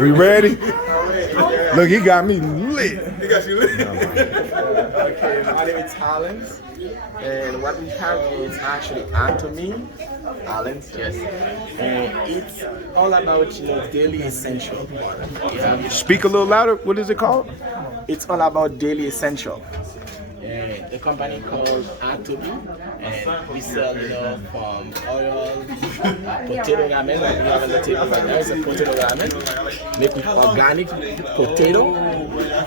We ready? Look, he got me lit. He got you lit. Okay, my name is Allens, and what we have here is actually Anatomy, Allens, yes. And it's all about, daily essential product. Speak a little louder. What is it called? It's all about daily essential. And the company called Atomy, and we sell, from oil, potato ramen, like we have on the table right now. It's a potato ramen, made with organic potato.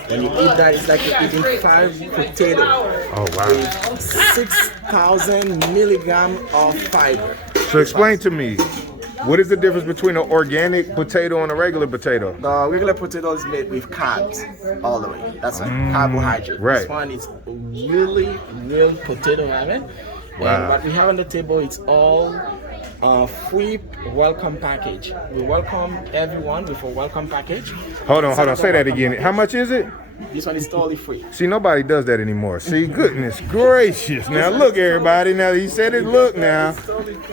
When you eat that, it's like you're eating 5 potatoes. Oh, wow. With 6,000 milligrams of fiber. So explain to me, what is the difference between an organic potato and a regular potato? The regular potato is made with carbs all the way. That's carbohydrate. Right. This one is really real potato ramen. Wow. And what we have on the table, it's all free welcome package. We welcome everyone with a welcome package. Hold on. Say that again. How much is it? This one is totally free. See, nobody does that anymore. See, goodness gracious. Now, look, everybody. Now, he said it. Look now.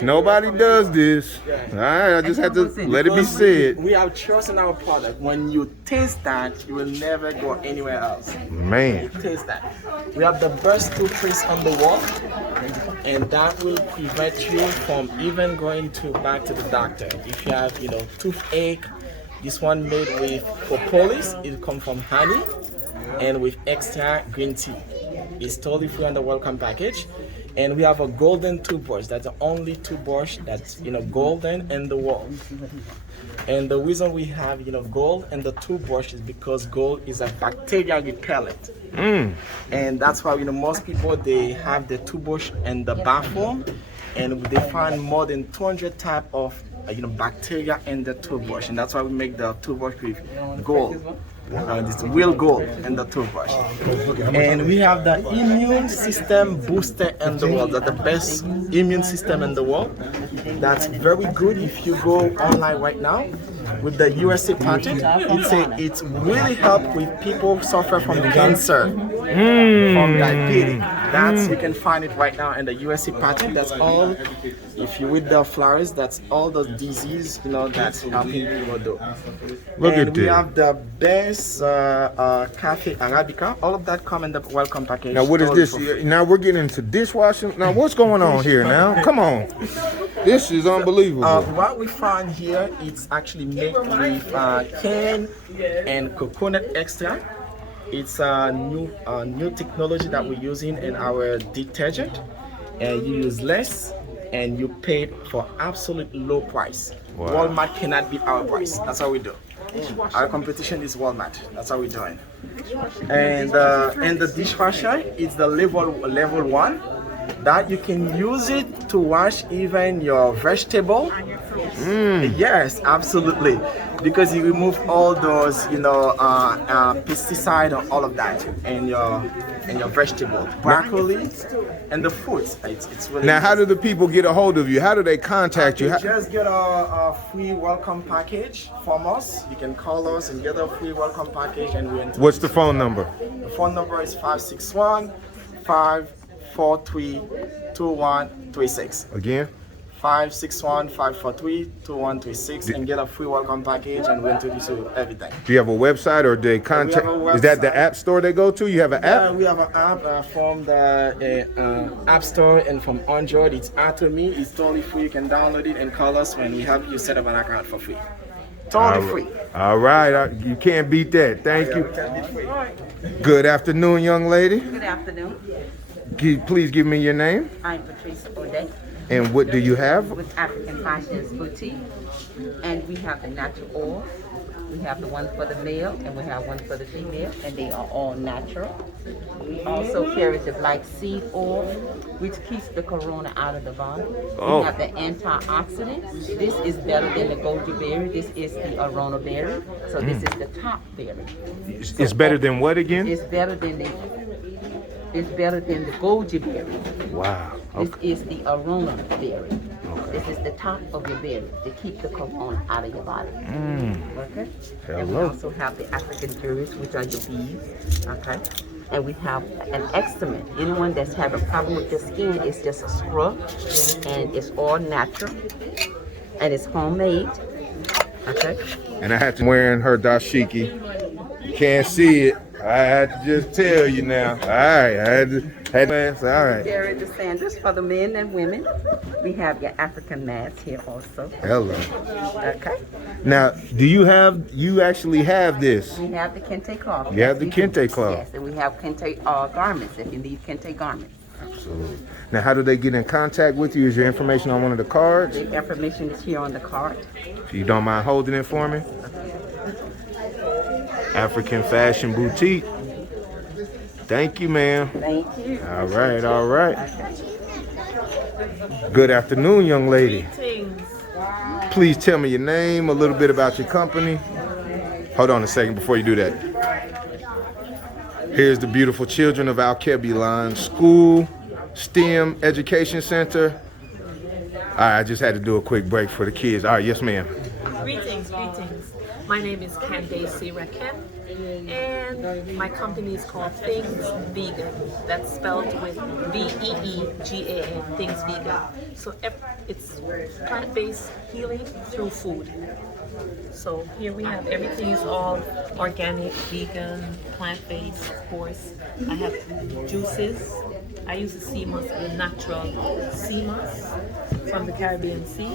Nobody does this. All right, I just have to let it be said. We have trust in our product. When you taste that, you will never go anywhere else. Man. Taste that. We have the best toothpaste on the wall, and that will prevent you from even going back to the doctor. If you have, toothache, this one made with propolis. It comes from honey and with extra green tea. It's totally free on the welcome package. And we have a golden toothbrush. That's the only toothbrush that's golden in the world. And the reason we have gold in the toothbrush is because gold is a bacterial repellent. And that's why most people, they have the toothbrush in the bathroom, and they find more than 200 type of bacteria in the toothbrush, and that's why we make the toothbrush with gold. It's real gold in the toothbrush. And we have the immune system booster in the world. That's the best immune system in the world. That's very good. If you go online right now with the USA patent, it's really help with people suffer from cancer, from diabetes. That's, you can find it right now in the USA patent. That's all. If you read the flowers, that's all the disease that's helping people do. Look and at we this. have the best cafe arabica. All of that come in the welcome package. Now, what is this? Now we're getting into dishwashing. Now, what's going on here now? Come on. This is unbelievable. What we found here, it's actually made with cane and coconut extract. It's a new technology that we're using in our detergent, and you use less and you pay for absolute low price. Wow. Walmart cannot beat our price. That's how we do. Our competition is Walmart. That's how we're doing. And the dishwasher, it's the level 1. That you can use it to wash even your vegetable. Yes, absolutely, because you remove all those pesticide and all of that in your vegetable, broccoli, and the fruits. It's really Now, how do the people get a hold of you? How do they contact you? You just get a free welcome package from us. You can call us and get a free welcome package, and What's the phone number? The phone number is 561-543-2136. Again? 561-543-2136, and get a free welcome package, and we'll introduce you to everything. Do you have a website, or do they contact? Is that the app store they go to? You have an Yeah, app? we have an app from the App Store and from Android. It's Atomy. It's totally free. You can download it and call us when we help you set up an account for free. Totally free. All right. You can't beat that. Thank you. Good afternoon, young lady. Good afternoon. Please give me your name. I'm Patrice O'Day And what do you have? with African Fashions Boutique. And we have the natural oils. We have the one for the male and we have one for the female, and they are all natural. We also carry the black seed oil, which keeps the corona out of the body. Oh. We have the antioxidants. This is better than the goji berry. This is the arona berry. So this is the top berry. It's better than what again? It's better than the goji berry. Wow. This is the arona berry. This is the top of your berry to keep the corona out of your body. Okay? And we Hello. also have the African jewelries, which are your beads. Okay? And we have an excrement. Anyone that's having a problem with their skin, it's just a scrub, and it's all natural, and it's homemade. Okay. And I had to wearing her dashiki. Can't see it. I had to just tell you now. All right, I had to all right. Carry the sandals for the men and women. We have your African mats here also. Hello. Okay. Now, do you actually have this? We have the kente cloth. You have the we do. kente cloth. Yes, and we have kente garments if you need kente garments. Absolutely. Now, how do they get in contact with you? Is your information on one of the cards? The information is here on the card. If you don't mind holding it for me. African Fashion Boutique. Thank you, ma'am. Thank you. All right, all right. Good afternoon, young lady. Please tell me your name, a little bit about your company. Hold on a second before you do that. Here's the beautiful children of Alkebulan School, STEM Education Center. All right, I just had to do a quick break for the kids. All right, yes, ma'am. Greetings. My name is Candace Rakem, and my company is called Things Vegan. That's spelled with VEEGAN, Things Vegan. So it's plant-based healing through food. So here we have everything is all organic, vegan, plant-based, of course. I have juices. I use the sea moss, the natural sea moss from the Caribbean Sea.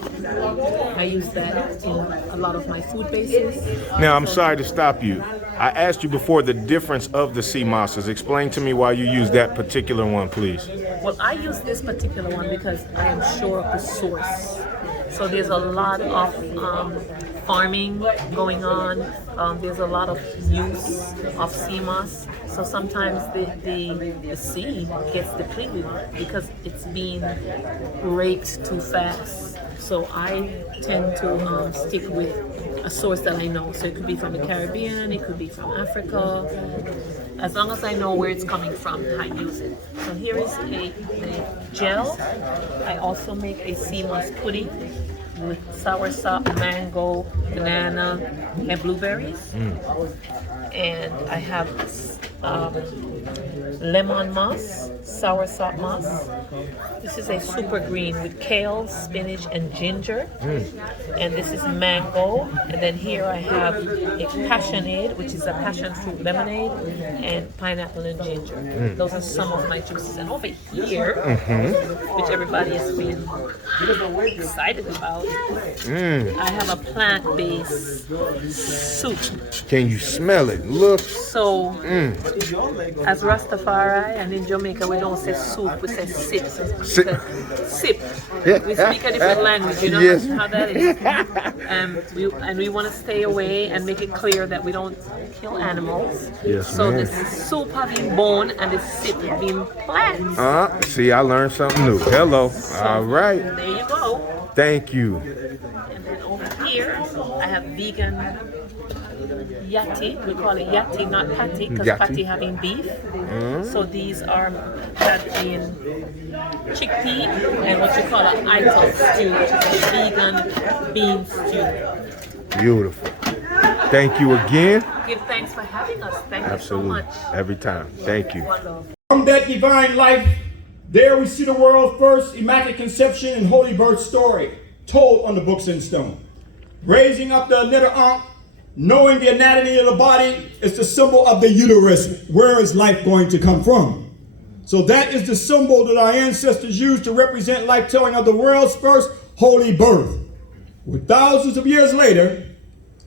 I use that in a lot of my food bases. Now, I'm sorry to stop you. I asked you before the difference of the sea mosses. Explain to me why you use that particular one, please. Well, I use this particular one because I am sure of the source. So there's a lot of farming going on. There's a lot of use of sea moss. So sometimes the sea gets depleted because it's being raked too fast. So I tend to stick with a source that I know. So it could be from the Caribbean, it could be from Africa. As long as I know where it's coming from, I use it. So here is a gel. I also make a sea moss pudding with soursop, mango, banana, and blueberries. And I have lemon moss, soursop moss. This is a super green with kale, spinach, and ginger. And this is mango. And then here I have a passionade, which is a passion fruit lemonade, and pineapple and ginger. Those are some of my juices. And over here, which everybody is being excited about, I have a plant-based soup. Can you smell it? Look. So, as Rastafari and in Jamaica, we don't say soup, we say sip. Sip. We speak a different language, you know Yes. how that is. And we want to stay away and make it clear that we don't kill animals. Yes, so ma'am. the soup having bone and the sip having plants. See, I learned something new. Hello. All right. There you go. Thank you. And then over here, I have vegan yati. We call it yati, not patty, because Yati. patty having beef. So these are had in chickpea and what you call an ital stew, which is a vegan bean stew. Beautiful. Thank you again. Give thanks for having us. Thank Absolutely. you so much. Every time. Thank you. One love. From that divine life, there we see the world's first immaculate conception and holy birth story told on the books in stone. Raising up the little ankh, knowing the anatomy of the body is the symbol of the uterus. Where is life going to come from? So that is the symbol that our ancestors used to represent life telling of the world's first holy birth. With thousands of years later,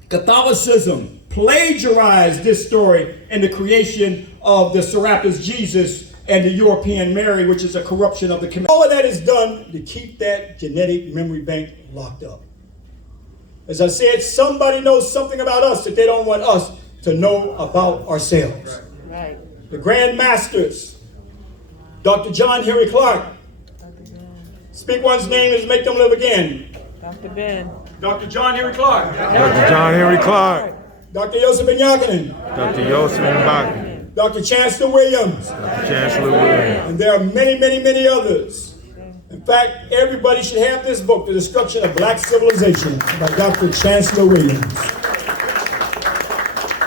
Catholicism plagiarized this story in the creation of the Serapis Jesus and the European Mary, which is a corruption of the command. All of that is done to keep that genetic memory bank locked up. As I said, somebody knows something about us that they don't want us to know about ourselves. Right. The Grand Masters, Dr. John Henry Clark. Speak one's name and make them live again. Dr. Ben. Dr. John Henry Clark. Dr. John Henry Clark. Dr. Yosef Ben-Yakinen. Dr. Yosef Mbaki. Dr. Chancellor Williams. Dr. Chancellor Williams. And there are many, many, many others. In fact, everybody should have this book, The Destruction of Black Civilization, by Dr. Chancellor Williams.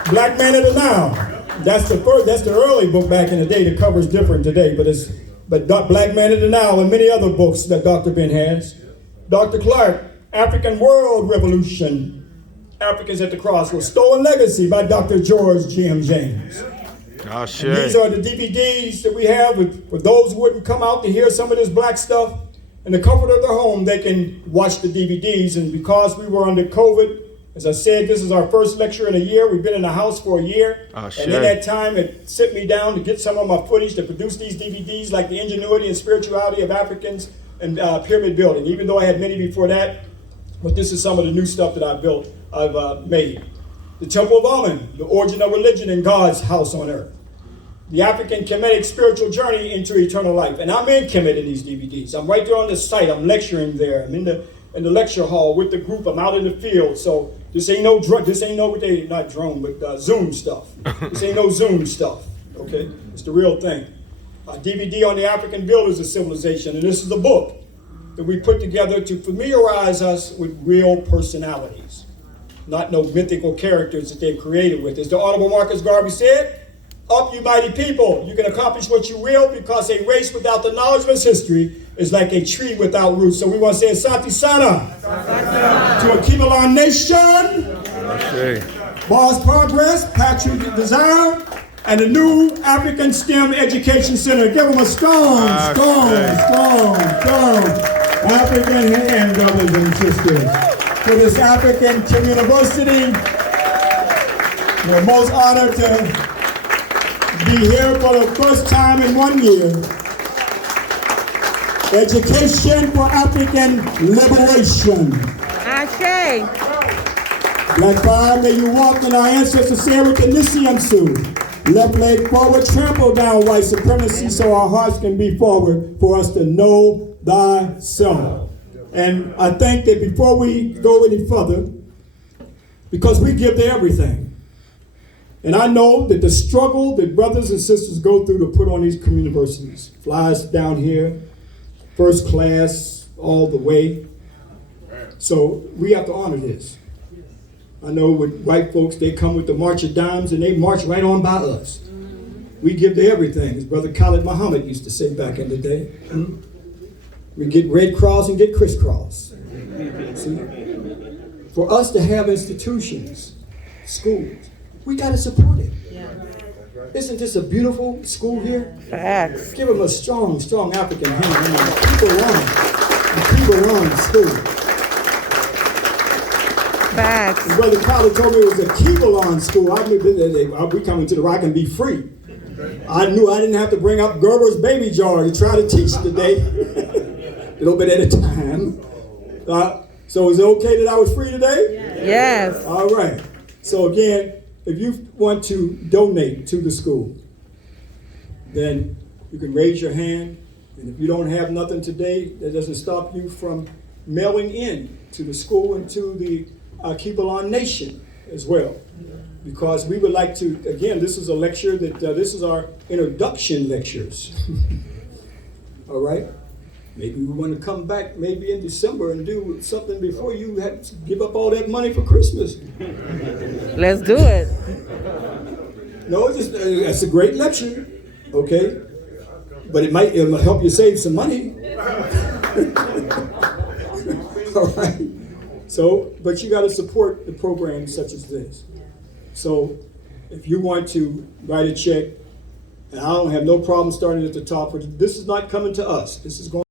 Black Man of the Nile. That's the early book back in the day. The cover's different today, but Black Man of the Nile and many other books that Dr. Ben has. Dr. Clark, African World Revolution. Africans at the Crossroads, Stolen Legacy by Dr. George G.M. James. AshRa. These are the DVDs that we have for those who wouldn't come out to hear some of this black stuff. In the comfort of their home, they can watch the DVDs. And because we were under COVID, as I said, this is our first lecture in a year. We've been in the house for a year. AshRa. And in that time, it sit me down to get some of my footage to produce these DVDs, like the ingenuity and spirituality of Africans and pyramid building, even though I had many before that. But this is some of the new stuff that I've made. The Temple of Amen, the origin of religion in God's house on earth. The African Kemetic spiritual journey into eternal life. And I'm in Kemet in these DVDs. I'm right there on the site. I'm lecturing there. I'm in the lecture hall with the group. I'm out in the field. So this ain't no not drone, but Zoom stuff. This ain't no Zoom stuff. Okay? It's the real thing. A DVD on the African builders of civilization. And this is a book that we put together to familiarize us with real personalities. Not no mythical characters that they've created with. As the Honorable Marcus Garvey said, up, you mighty people. You can accomplish what you will, because a race without the knowledge of its history is like a tree without roots. So we want to say Asante Sana to Alkebulan Nation, Bars Progress, Patriot Desire, and the new African STEM Education Center. Give them a strong African hand, brothers and sisters. For this African University, we're most honored to be here for the first time in 1 year. Education for African liberation. Ashe. Black power, may you walk in our ancestors' said with the Nisiamsu. Left leg forward, trample down white supremacy so our hearts can be forward for us to know thyself. And I think that before we go any further, because we give to everything, and I know that the struggle that brothers and sisters go through to put on these universities, flies down here, first class, all the way. So we have to honor this. I know with white folks, they come with the March of Dimes and they march right on by us. We give to everything, as Brother Khalid Muhammad used to say back in the day. We get Red Cross and get crisscross. See? For us to have institutions, schools, we got to support it. Yeah. Isn't this a beautiful school here? Facts. Give them a strong African hand. People run school. Facts. And Brother Khalid told me it was a Alkebulan school. I knew we coming to the rock and be free. I knew I didn't have to bring up Gerber's baby jar to try to teach today. A little bit at a time. So is it okay that I was free today? Yes. All right. So again, if you want to donate to the school, then you can raise your hand. And if you don't have nothing today, that doesn't stop you from mailing in to the school and to the Alkebulan Nation as well. Because we would like to, again, this is a lecture that, this is our introduction lectures. All right? Maybe we want to come back maybe in December and do something before you have to give up all that money for Christmas. Let's do it. No, it's a great lecture, okay? But it'll help you save some money. All right? So, but you got to support the programs such as this. So, if you want to write a check, and I don't have no problem starting at the top, this is not coming to us. This is going